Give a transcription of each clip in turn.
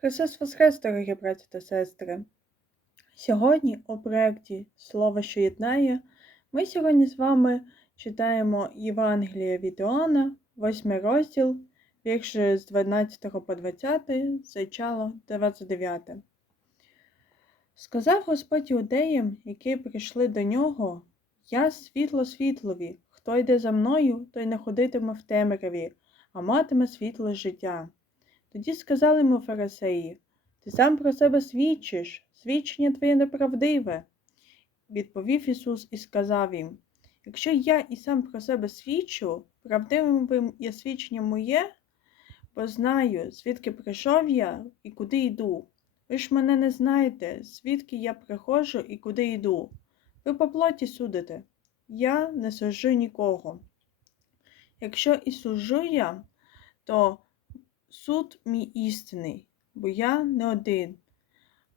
Христос Воскрес, дорогі браті та сестри! Сьогодні у проєкті Слово, що єднає, ми сьогодні з вами читаємо Євангелія від Іоанна, 8 розділ, вірші з 12 по 20, зачало 29. Сказав Господь іудеям, які прийшли до нього, Я світло світлові, хто йде за мною, той не ходитиме в темряві, а матиме світло життя. Тоді сказали йому фарисеї, ти сам про себе свідчиш, свідчення твоє неправдиве. Відповів Ісус і сказав їм, якщо я і сам про себе свідчу, правдивим є свідчення моє, бо знаю, звідки прийшов я і куди йду. Ви ж мене не знаєте, звідки я приходжу і куди йду. Ви по плоті судите, я не сужу нікого. Якщо і сужу я, то суд мій істинний, бо я не один,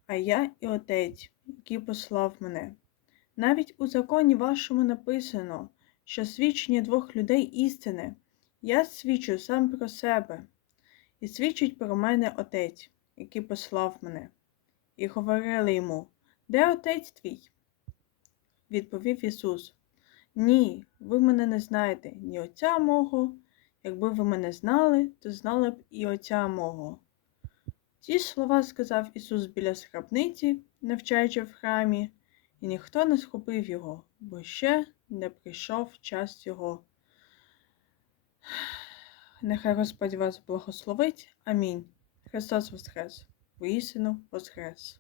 а я і Отець, який послав мене. Навіть у законі вашому написано, що свідчення двох людей істини, я свідчу сам про себе, і свідчить про мене Отець, який послав мене. І говорили йому, де отець твій? Відповів Ісус: Ні, ви мене не знаєте, ні Отця мого. Якби ви мене знали, то знали б і Отця мого. Ці слова сказав Ісус біля схрабниці, навчаючи в храмі, і ніхто не схопив його, бо ще не прийшов час його. Нехай Господь вас благословить. Амінь. Христос Воскрес! Воістину Воскрес!